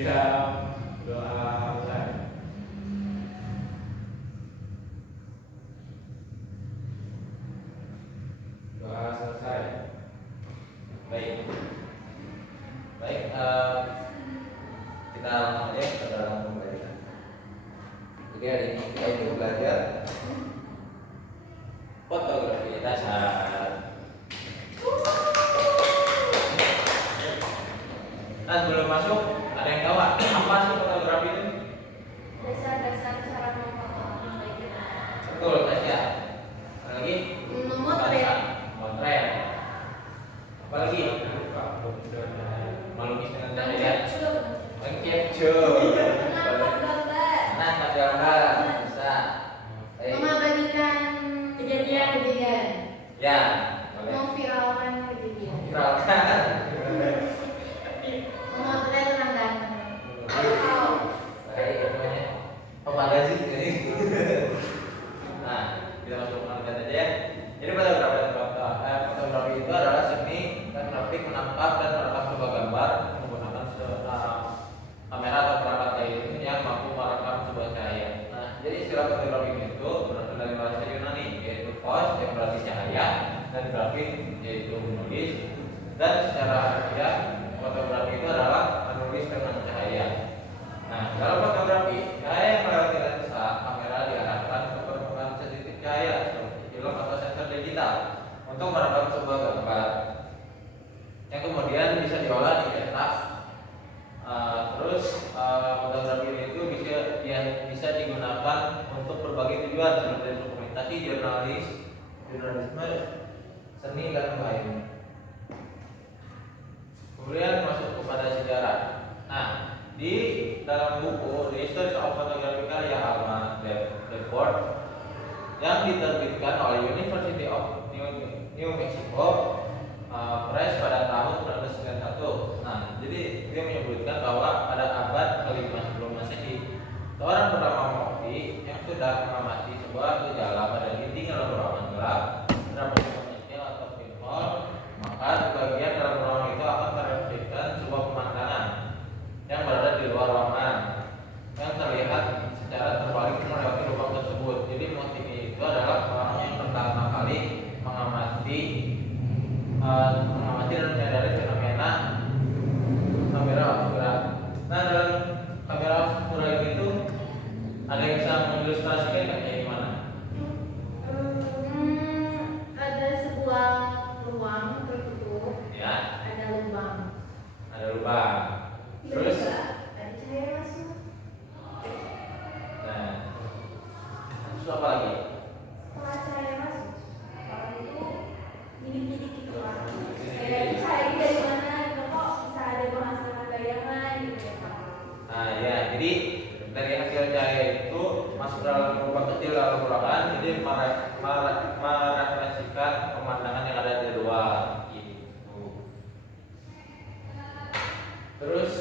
Diam. Doa selesai. Doa selesai. Baik. Baik. Kita langsung aja ke dalam pembelajaran. Jadi hari ini kita itu belajar fotografi dasar. Nah, sebelum masuk ada yang tahu nggak apa sih fotografi itu? Dasar-dasar cara memfoto yang baik. Betul, Tasya. Ada lagi? Memotret. Motret. Apa lagi? Melukis dengan cahaya. Capture. Menangkap gambar. Menangkap gambar. Bisa. Baik. Mengabadikan kejadian-kejadian. Ya. Boleh. Memviralkan kejadian. Viralkan. Memotret orang ganteng. Baik, namanya apa ada sih ini? Nah, kita masuk ke konten aja ya. Jadi fotografi itu adalah seni dan grafik menangkap dan merekam sebuah gambar menggunakan kamera atau perangkat lain yang mampu merekam sebuah cahaya. Nah, jadi istilah fotografi itu berasal dari bahasa Yunani yaitu phos yang berarti cahaya dan grafik yaitu menulis, dan secara harfiah fotografi itu adalah menulis dengan cahaya. Nah, dalam fotografi, cahaya yang melewati lensa kamera diarahkan ke permukaan sensitif cahaya seperti film atau sensor digital untuk merekam sebuah gambar yang kemudian bisa diolah dicetak. Fotografi itu bisa digunakan untuk berbagai tujuan seperti dokumentasi, jurnalisme, seni dan lain. Kemudian masuk kepada sejarah. Nah, di dalam buku The History of Photography karya Alma Devford yang diterbitkan oleh University of New Mexico Press pada tahun 1991. Nah, jadi dia menyebutkan bahwa pada abad ke-5 sebelum Masehi, seorang bernama Motti yang sudah mengamati sebuah gejala pada dinding dalam ruangan gelap terdapat pensil atau pinhole, maka di bagian dalam ruangan itu akan terrefleksikan sebuah pemandangan yang berada di luar ruangan yang terlihat secara terbalik melewati lubang tersebut. Jadi Motti itu adalah orang yang pertama kali mengamati dan menyadari fenomena kamera obscura. Nah, dalam kamera obscura itu ada yang bisa mengilustrasikan kayak gimana? Ada sebuah ruang tertutup. Ya. Ada lubang. Ada lubang. Terus? Ada cahaya masuk. Nah, terus apa lagi? Setelah cahaya masuk, orang itu gini-gini gitu kan. Kayak cahaya dari mana? Kok bisa ada menghasilkan bayangan gitu ya Pak? Nah, ya, jadi dari hasil cahaya itu masuk dalam lubang kecil dalam ruangan, jadi merefleksikan pemandangan yang ada di luar. Gitu. Terus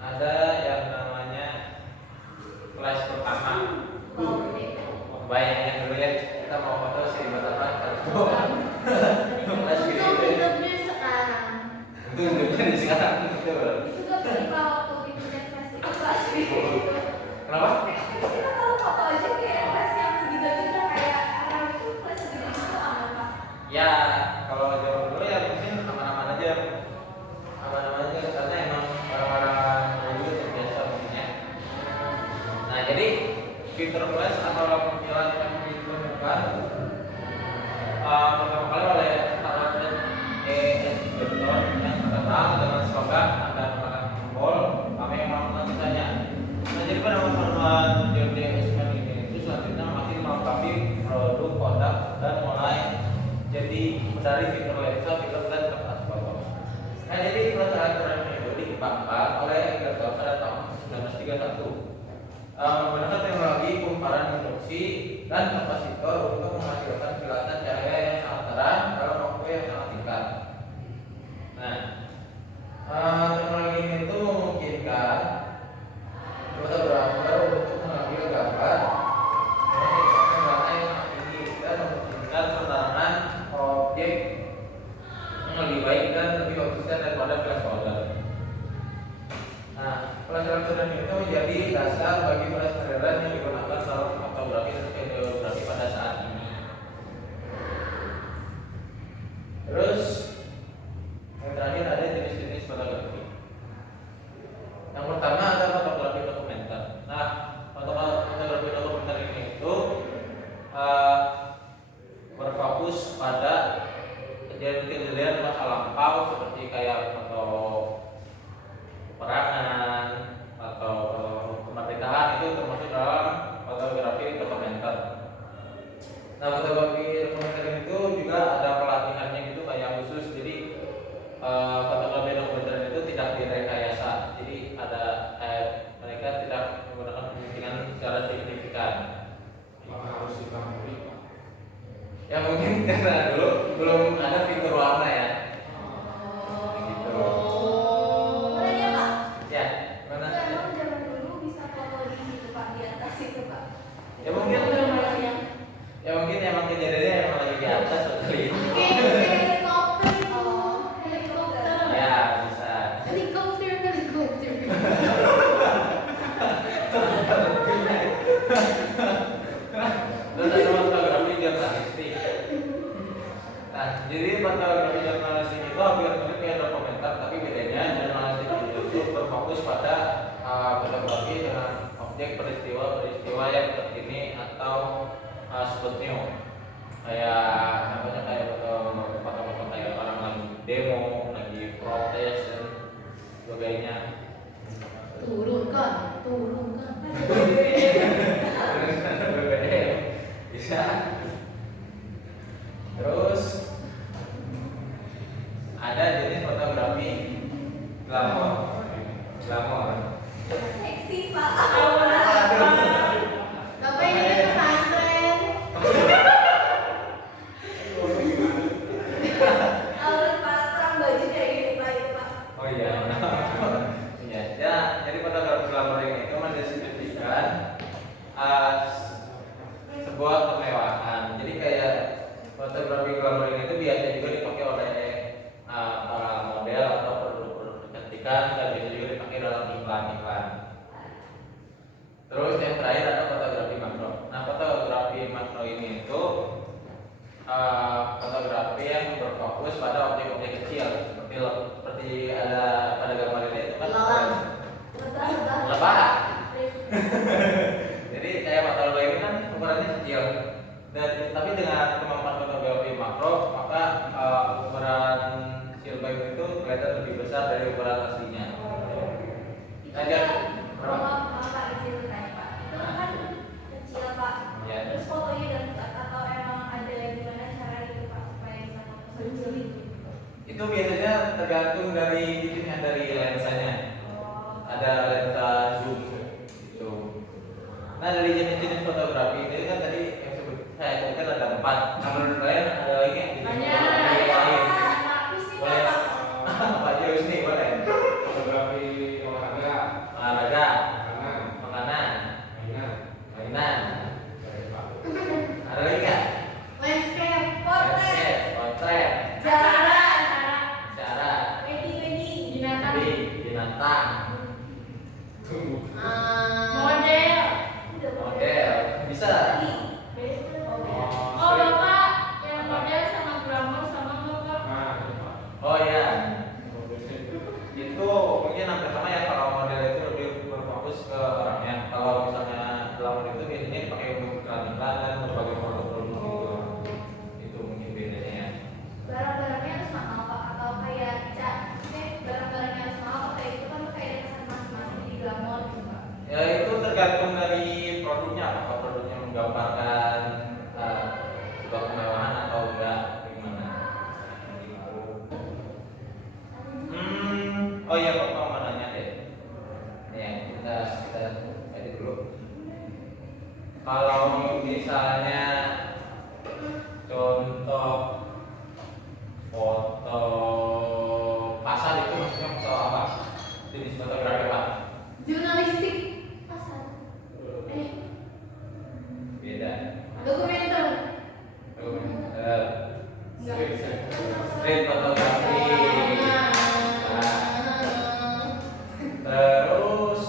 ada yang namanya flash pertama. Bayangin dulu ya, kita mau foto sih buat apa? Flash gitu. Untuk hidupnya sekarang. Itu hidupnya di sekarang gitu. Itu gak berlimpah waktu di punya flash itu flash gitu. Kenapa? Kita kalau foto aja kayak flash yang segitu-gitu kayak orang itu flash segitu-gitu aman Pak. Ya, kalau zaman dulu ya mungkin aman-aman aja. Aman-aman aja karena emang orang-orang dulu terbiasa mungkinnya. Nah, jadi fitur flash atau lampu kilat yang ditemukan pertama kali oleh Alfred E. Edison yang terkenal dengan slogan "Anda menggunakan tombol, kami yang melakukan sisanya". Nah, jadi pada masa John D. Eastman ini itu selanjutnya masih melengkapi produk Kodak dan mulai jadi dari fitur lensa, film dan kertas foto. Nah, jadi flash elektronik itu dikembangkan oleh Edison pada tahun 1931 menggunakan teknologi kumparan induksi dan kapasitor untuk menghasilkan kilatan cahaya yang sangat terang dalam waktu yang sangat singkat. Nah, teknologi ini itu memungkinkan fotografer untuk mengambil gambar dengan warna yang sangat tinggi dan memungkinkan penerangan objek yang lebih baik dan lebih konsisten daripada flash powder. Nah, Keterangan itu menjadi dasar bagi perasaan yang digunakan dalam fotografi dan videografi pada saat ini. Terus yang terakhir ada jenis-jenis fotografi. Yang pertama ada fotografi dokumenter. Nah, fotografi dokumenter ini itu berfokus pada kejadian-kejadian masa lampau seperti kayak foto peperangan atau kemerdekaan, itu termasuk dalam fotografi dokumenter. Nah, fotografi dokumenter itu juga ada pelatihannya gitu kayak khusus. Jadi fotografi dokumenter itu tidak direkayasa. Jadi ada mereka tidak menggunakan pembimbingan secara signifikan. Harus ditambahi. Ya mungkin karena dulu belum ada fitur warna ya. Gitu. Boleh ya Pak? Ya, mana? Itu emang zaman dulu bisa foto di situ Pak, di atas itu Pak. Ya mungkin yang ya mungkin emang kejadiannya emang lagi di atas atau di helikopter itu. Helikopter. ya bisa. Helikopter. Terus ada fotografi jurnalistik. Nah, jadi fotografi jurnalistik itu hampir mirip kayak dokumenter, tapi bedanya jurnalistik itu berfokus pada fotografi dengan objek peristiwa yang terkini atau sebetulnya kayak contohnya kayak foto-foto kayak orang lagi demo, lagi protes dan sebagainya. Turunkan. Bisa. Terus ada jenis fotografi glamor. Seksi Pak. Bapak ini kan pesantren. Alat Pak, perang baju kayak gini Pak itu Pak. Oh iya. Iya, ya. Jadi fotografi glamor ini itu mendeskripsikan sebuah kemewahan. Jadi kayak fotografi glamor ini itu biasanya juga dipakai oleh para model atau produk-produk kecantikan, dan bisa juga dipakai dalam iklan-iklan. Terus yang terakhir ada fotografi makro. Nah, fotografi makro ini itu fotografi yang berfokus pada objek-objek kecil seperti ada pada gambar ini itu kan lebah. Jadi kayak foto lebah ini kan ukurannya kecil, dan tapi dengan kemampuan fotografi makro maka ukuran si lebah itu kelihatan lebih besar dari ukuran aslinya. Maaf Pak, izin tanya Pak. Itu kan kecil Pak. Ya. Terus fotonya dapat atau emang ada gimana cara itu Pak supaya bisa foto kecil itu? Itu biasanya tergantung dari titiknya, dari lensanya. Oh. Ada lensa zoom gitu. Nah, dari jenis-jenis fotografi ini kan tadi yang saya sebutkan ada 4. Nah, menurut kalian ada lagi yang jenis fotografi lain? Boleh. Apa aja ini boleh? Fotografi olahraga, Olahraga, makanan, makanan, mainan. mainan. Ada lagi nggak? Landscape. Landscape, potret, Jalan. cara, Binatang. binatang, Model. model, bisa. Oh Bapak, yang model sama glamor sama Bapak. Oh ya, itu mungkin yang pertama ya, kalau model itu lebih berfokus ke orangnya. Kalau misalnya glamour itu biasanya dipakai untuk iklan-iklan dan berbagai produk-produk gitu. Itu mungkin bedanya ya. Barang-barangnya harus mahal Pak, atau kayak barang-barangnya harus mahal atau kayak itu kan kayak kesan mas-mas di glamor gitu Pak. Ya itu tergantung dari produknya, apakah produknya menggambarkan sebuah kemewahan atau enggak, gimana. Oh iya, Bapak mau nanya deh. Ya, kita edit dulu. Kalau misalnya contoh foto pasar itu maksudnya foto apa? Jenis fotografi apa? Jurnalistik. Beda. Dokumenter. Dokumenter. Enggak. Street fotografi. Terus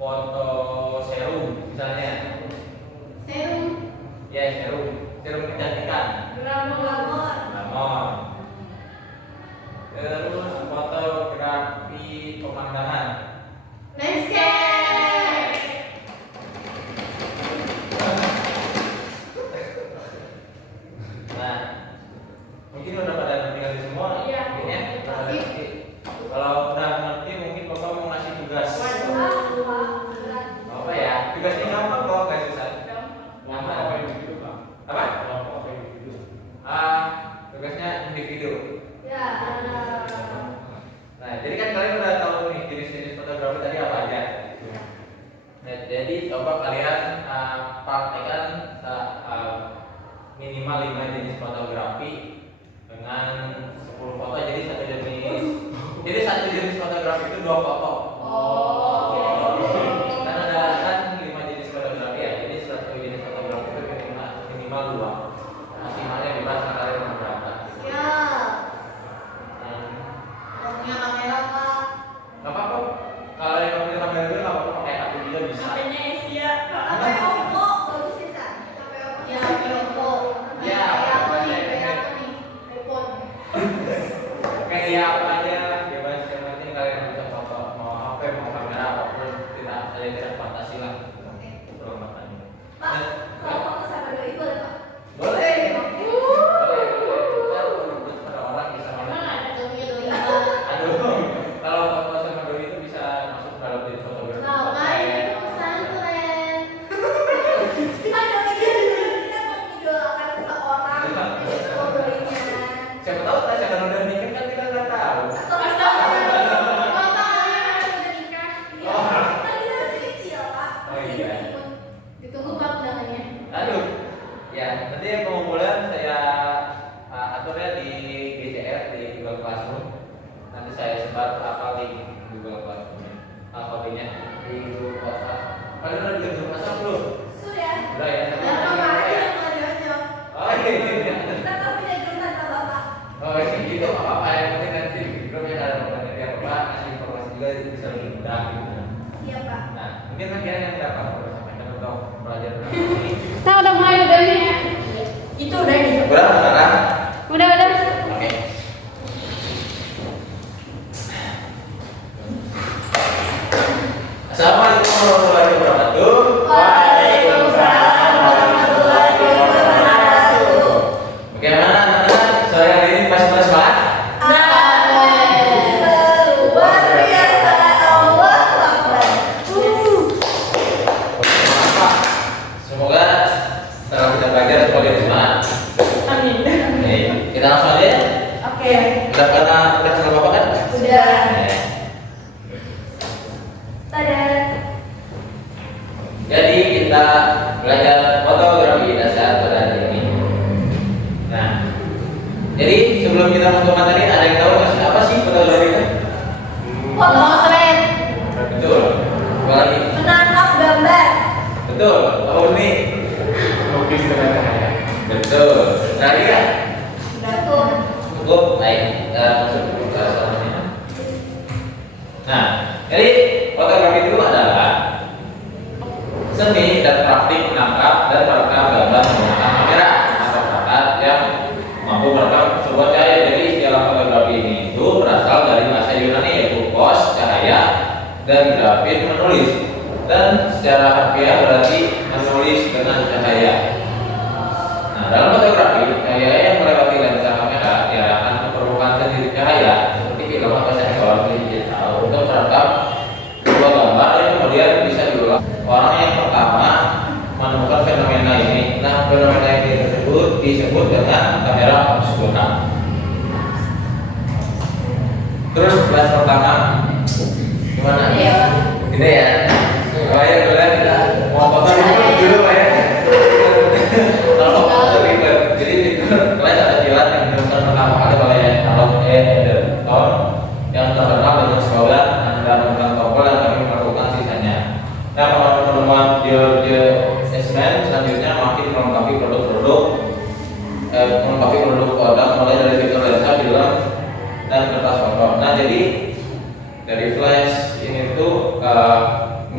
foto serum misalnya. Serum. Ya, serum kecantikan. Glamor. Glamor. Terus fotografi pemandangan. Landscape. Nah, mungkin udah pada ngerti semua. Iya. Mungkin ya. Udah pada ngerti. Kalau udah ngerti mungkin Bapak mau ngasih tugas. Apa ya? Tugasnya gampang kok, nggak susah. Kelompok apa individu, Pak? Apa? Kelompok apa individu? Tugasnya individu. Ya. Nah, jadi kan kalian udah tahu nih jenis-jenis fotografi tadi apa aja. Nah, jadi coba kalian praktekkan minimal 5 jenis fotografi dengan 10 foto. Jadi satu jenis. Jadi satu jenis fotografi itu 2 foto. Dan ada kan 5 jenis fotografi ya. Jadi satu jenis fotografi itu minimal 2. Maksimalnya bebas kalian mau berapa. Siap. Hmm. Punya kamera Pak. Gak apa-apa. Kalau yang punya kamera dulu gak apa-apa, pakai aku juga bisa. HP-nya Asia. HP Oppo bagus sih San. Ya HP Oppo. Ya, Kayak aku nih, pakai- kayak aku nih. iPhone. Kayak dia apa aja, bebas yang penting kalian bisa foto mau HP mau kamera apapun tidak fantasi lah. Belum makanya. Pak, kalau foto sama doi boleh Pak? Boleh. Boleh. Kita berebut pada orang bisa Emang mana? ada Doi Aduh, kalau foto sama doi itu bisa masuk dalam jenis fotografi. Ngapain itu pesantren? Kan doi kita mengidolakan seseorang itu doinya. Siapa tahu tak jangan udah nikah kan kita nggak tahu. Ditunggu Pak undangannya. Aduh, ya nanti pengumpulan saya aturnya di GCR di Google Classroom. Nanti saya sebar apa link Google Classroom-nya, kodenya di Google WhatsApp. Kalian udah bikin Google WhatsApp belum? Sudah. Udah ya. Ya kemarin yang ngajarnya. Oh iya. Kita kan punya jurnal Pak Bapak. Oh ini gitu apa yang penting nanti di grupnya ada pembelajaran biar Bapak kasih informasi juga bisa lebih mudah gitu. Siap Pak. Nah mungkin bagian yang dapat perlu sampaikan untuk pelajaran ini. Nah, udah mulai udah ini ya. Itu udah ini. Udah sekarang. Udah. Oke. Assalamualaikum warahmatullahi wabarakatuh. Waalaikumsalam warahmatullahi wabarakatuh. Bagaimana teman-teman? Sore hari ini masih semangat? Luar biasa Allah Akbar. Semoga setelah kita belajar semakin semangat. Amin. Oke, kita langsung aja. Oke. Udah kenal Bapak kan? Udah. Oke. Tada. Jadi kita belajar fotografi dasar pada hari ini. Nah, jadi sebelum kita masuk ke materi, ada yang tahu nggak sih apa sih fotografi itu? Potret. Betul. Apa lagi? Menangkap gambar. Betul. Apa ini? Lukis dengan cahaya. Betul. Tadi kan? Betul. Cukup. Baik. Kita masuk ke selanjutnya. Nah, jadi fotografi itu adalah seni dan praktik menangkap dan merekam gambar menggunakan kamera atau perangkat yang mampu merekam sebuah cahaya. Jadi istilah fotografi ini itu berasal dari bahasa Yunani yaitu pos, cahaya, dan grafin menulis. Dan secara harfiah berarti menulis dengan cahaya. Nah, dalam fotografi, cahaya yang melewati lensa kamera diarahkan memerlukan sendiri cahaya seperti film atau sensor digital untuk merekam sebuah gambar yang kemudian bisa diulang. Orang yang pertama menemukan fenomena ini, nah fenomena ini tersebut disebut dengan kamera obscura. Terus kelas pertama gimana? Iya, Pak. Gini ya. Oh ya, boleh kita mau foto dulu Pak ya. Kalau foto ribet. Jadi itu kelas ada kilat yang ditemukan pertama kali oleh Harold E. Egerton yang terkenal dengan slogan Anda menemukan tombol dan kami melakukan sisanya. Nah, penemuan George Eastman selanjutnya makin melengkapi produk mulai dari fitur lensa, film, dan kertas foto. Nah, jadi dari flash ini tuh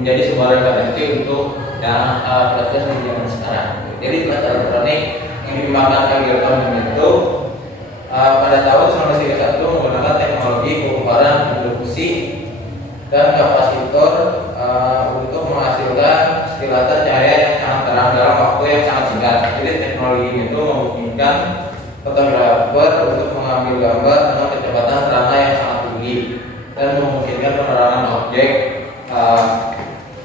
menjadi sebuah referensi untuk yang pelajar di zaman sekarang. Jadi flash elektronik yang dikembangkan Elton itu pada tahun 1931 menggunakan teknologi pengukuran induksi dan kapasitor untuk menghasilkan kilatan cahaya yang sangat terang dalam waktu yang sangat singkat. Jadi teknologi itu memungkinkan fotografer untuk mengambil gambar dengan kecepatan terangnya yang sangat tinggi dan memungkinkan penerangan objek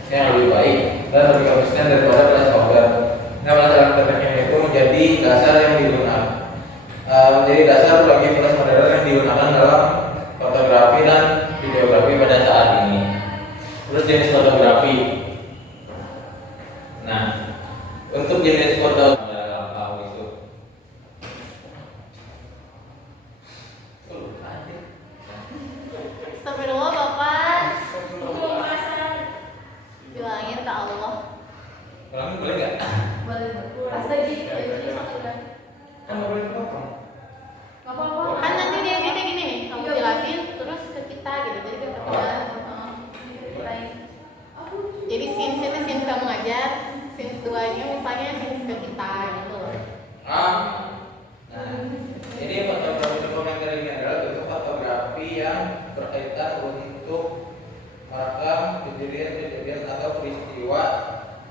yang lebih baik dan lebih konsisten daripada flash powder. Nah, pelajaran tekniknya itu menjadi dasar yang digunakan, menjadi dasar bagi flash modern yang digunakan dalam fotografi dan videografi pada saat ini. Terus jenis fotografi. Nah, untuk jenis foto Astagfirullah Bapak. Belum asal. Bilangin ke Allah. Ulangin boleh nggak? Boleh. Asal gitu aja satu kan. Kan nggak boleh potong. Gak apa-apa. Kan nanti dia gini gini, kamu jelasin terus ke kita gitu. Jadi kita Jadi scene itu scene kamu ngajar, scene duanya misalnya scene ke kita gitu. Nah, jadi fotografi dokumenter ini adalah bentuk fotografi yang berkaitan untuk merekam kejadian-kejadian atau peristiwa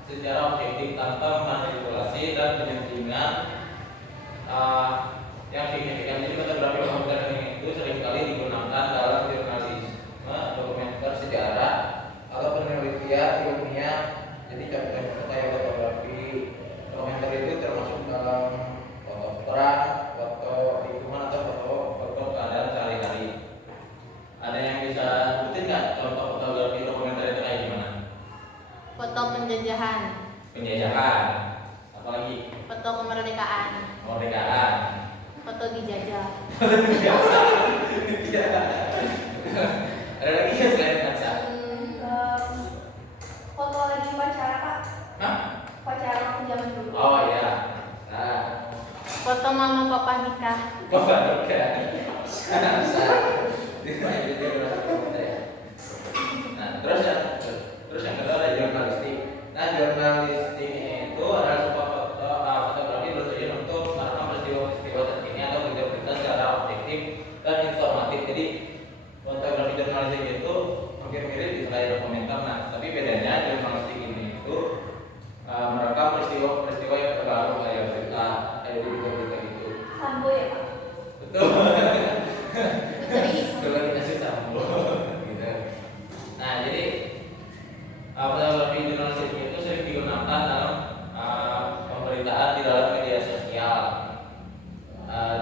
secara objektif tanpa manipulasi dan penyampingan yang signifikan. Jadi fotografi dokumenter itu seringkali digunakan dalam jurnalisme, dokumenter sejarah atau penelitian ilmiah. Jadi contoh-contoh kayak fotografi dokumenter itu termasuk dalam foto perang, foto lingkungan atau foto keadaan sehari-hari. Ada yang bisa sebutin nggak contoh fotografi dokumenter itu kayak gimana? Foto penjajahan, Penjajahan, apalagi foto kemerdekaan, kemerdekaan. foto dijajah. Ada lagi ya selain Kansa? Foto lagi upacara Kak. Hah? Upacara waktu zaman dulu. Oh iya. Nah, Foto mama papa nikah. Bapak Doka. Nah, terus yang kedua ada jurnalistik. Nah, jurnalistik itu adalah sebuah fotografi bertujuan untuk merekam peristiwa terkini atau berita secara objektif dan informatif. Jadi fotografi jurnalistik itu mungkin mirip di kayak dokumenter. Nah, tapi bedanya jurnalistik ini itu merekam peristiwa yang terbaru kayak berita, kayak berita gitu. Sambo ya Kak. Betul. Jadi Coba dikasih sampo. Gitu. Nah, jadi fotografi jurnalistik itu sering digunakan dalam pemberitaan di dalam media sosial,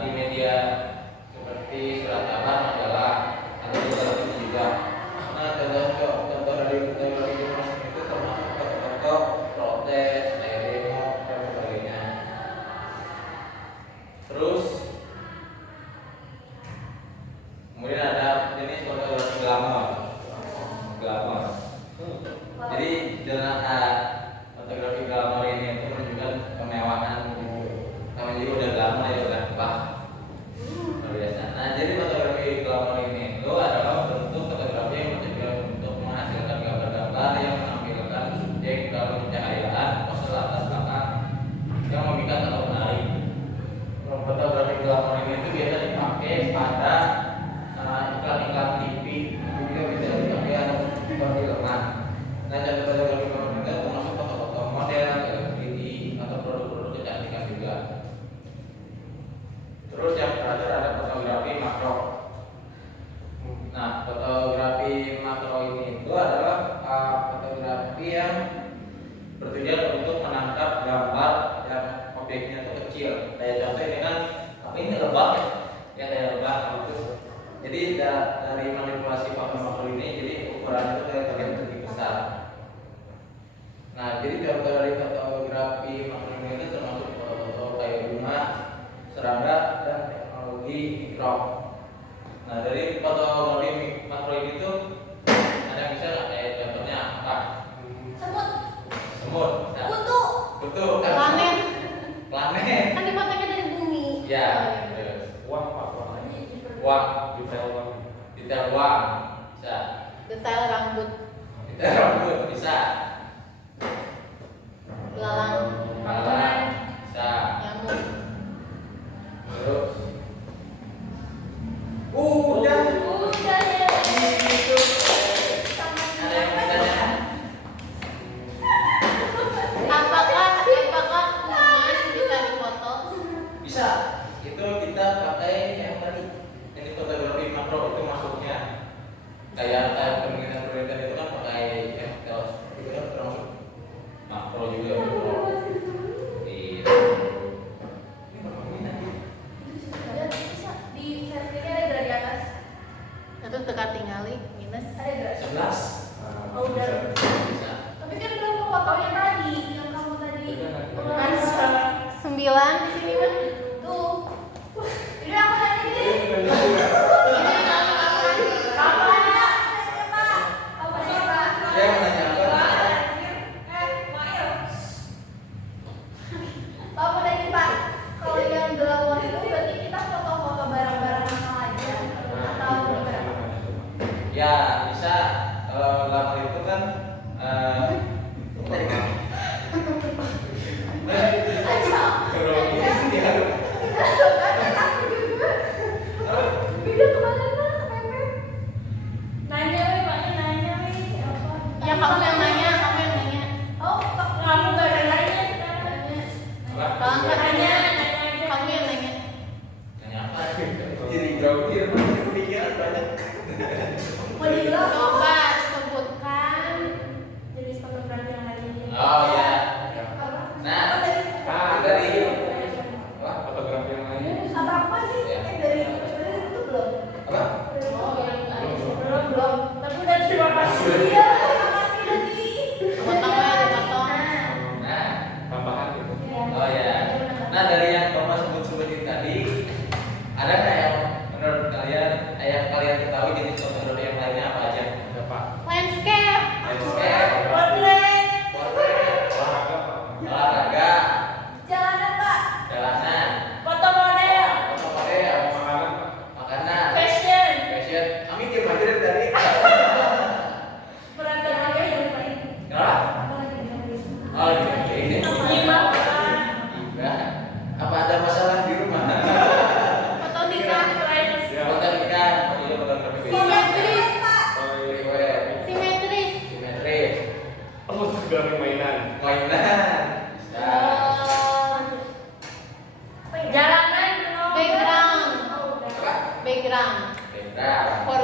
di media seperti surat kabar, majalah, atau di televisi juga. Nah, contoh dari fotografi jurnalistik itu termasuk foto-foto protes, kayak demo dan sebagainya. Terus kemudian ada jenis fotografi glamour. Jadi fotografi glamour ini itu menunjukkan kemewahan. Namanya juga udah glamour ya, udah wah luar biasa. Nah, jadi fotografi glamour ini itu adalah bentuk fotografi yang bertujuan untuk menghasilkan gambar-gambar yang menampilkan subjek dalam pencahayaan pose latar belakang yang memikat atau menarik. Fotografi glamour ini itu biasa dipakai pada iklan-iklan TV, juga bisa dipakai atau perfilman. Nah, contoh fotografi glamour itu termasuk foto-foto model, 3D atau produk-produk kecantikan juga. Terus yang terakhir ada fotografi makro. Nah, fotografi makro ini itu adalah fotografi yang bertujuan untuk menangkap gambar yang objeknya itu kecil. Kayak contoh ini kan, apa ini lebah ya kayak lebah gitu. Jadi dari manipulasi foto makro ini, jadi ukurannya itu terlihat lebih besar. Nah, jadi contoh dari fotografi makro ini itu termasuk foto-foto kayak bunga, serangga, dan teknologi mikro. Nah, dari fotografi makro ini tuh ada yang bisa nggak kayak contohnya apa? Semut. Semut. Nah, Kutu. betul. planet. Planet. Kan difotonya dari bumi. Ya. Uang pak, uang. Uang. Detail uang. Detail uang. Bisa. Detail rambut. Rambut bisa. Belalang. Kepala bisa. Nyamuk. Terus udah. Udah ya. Gitu. Ada yang bertanya? Apakah kuman bisa difoto? Bisa. Itu kita pakai yang tadi. Ini fotografi makro itu masuknya. Kayak penelitian itu kan pakai FLS. Itu kan termasuk makro juga. Iya. Ini ngomongin aja. Ada bisa di sertifikatnya ada gerak di atas. Itu teka tingali minus. Ada gerak. 11. Oh, udah. Bisa. Tapi kan belum ke fotonya tadi yang kamu tadi. Kan 9 di sini kan? Tuh. Ini aku tadi nih. Ini kamu Kamu nanya siapa? Kamu siapa? Dia mau nanya apa? Kamu nanya Pak. Kalau yang gelawang itu berarti kita foto-foto barang-barang mahal aja atau gimana? Ya bisa. Kalau lama itu kan tadi kan. Kalau ini diaduk. Beda kemana-mana kepepet. Nanya weh, maknya nanya weh. Apa? Ya kamu yang nanya, kamu yang nanya. Oh, kamu gak ada nanya sekarang. Kalau nggak nanya, Nanya aja. kamu yang nanya. Nanya apa? Jadi grogi, pikiran banyak. Mau dibilang Coba sebutkan jenis fotografi yang lainnya. Oh ya. Apa? Nah, Apa tadi? dari apa? Fotografi yang lain. Apa apa sih? Dari itu belum. Apa? Belum. Tapi udah terima kasih. Iya, terima kasih Dani. potongnya dipotong. Nah, Tambahan gitu. oh ya. Nah dari yang Bapak sebut-sebutin tadi, ada nggak yang menurut kalian, yang kalian ketahui jenis fotografi yang lainnya apa aja? Ada Pak. Landscape. Landscape, Portrait. portrait, Olahraga Pak. olahraga, Jalanan Pak. jalanan, Foto model. foto model, Makanan Pak. makanan, Fashion. fashion. Kami diem aja dari tadi. Perantara lagi yang paling. Kenapa? Apa lagi yang paling? Oh ini. Gimana? Enggak. Apa ada masalah di rumah? Foto nikah. Ya. Foto nikah, oh iya fotografi. Simetris. Priwet, Simetris. simetris, Fotografi mainan. mainan. Bisa. Jalanan belum. Background. Oh, udah. Apa? Background. Background. Foreground.